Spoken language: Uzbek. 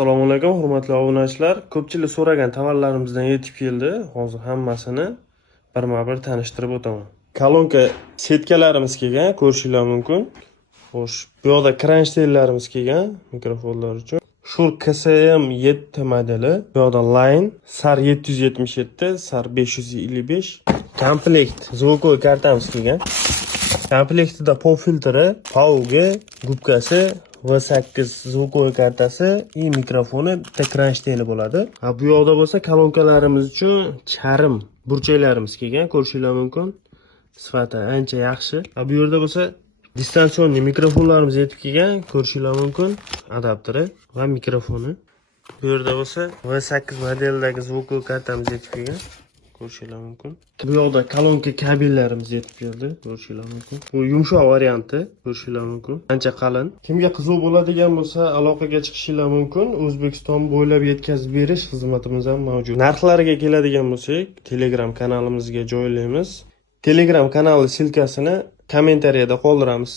Assalomu alaykum, hurmatli obunachilar. Ko'pchilik so'ragan tovarlarimizdan yetib keldi. Hozir hammasini birma-bir tanishtirib o'taman. Kolonka setkalarimiz kelgan, ko'rishingiz mumkin. Xo'sh, bu yoqda kronshtaynlarimiz kelgan mikrofonlar uchun. Shure KSM 7 modeli. Bu yoqda Line SAR 777, SAR 555. Komplekt zvokovoy kartamiz kelgan. Komplektida pop filtri, PAUG, gubkasi, V8 zvukovoy kartasi, mikrofoni, bitta kronshtayn bo'ladi. Bu yoqda bo'lsa kolonkalarimiz uchun charm burchaklarimiz kelgan, ko'rishingiz mumkin. Sifati ancha yaxshi. Bu yerda bo'lsa distansionniy mikrofonlarimiz yetib kelgan, ko'rishingiz mumkin. Adapteri va mikrofoni. Bu yerda bo'lsa V8 modeldagi zvukovoy kartamiz yetib kelgan. Ko'rishingiz mumkin. Bu yoqda kolonka kabellarimiz yetib keldi, ko'rishingiz mumkin. Bu yumshoq varianti, ko'rishingiz mumkin. Ancha qalin. Kimga qiziq bo'ladigan bo'lsa, aloqaga chiqishingiz mumkin. O'zbekiston bo'ylab yetkazib berish xizmatimiz ham mavjud. Narxlariga keladigan bo'lsak, Telegram kanalimizga joylaymiz. Telegram kanali silkasini kommentariyada qoldiramiz.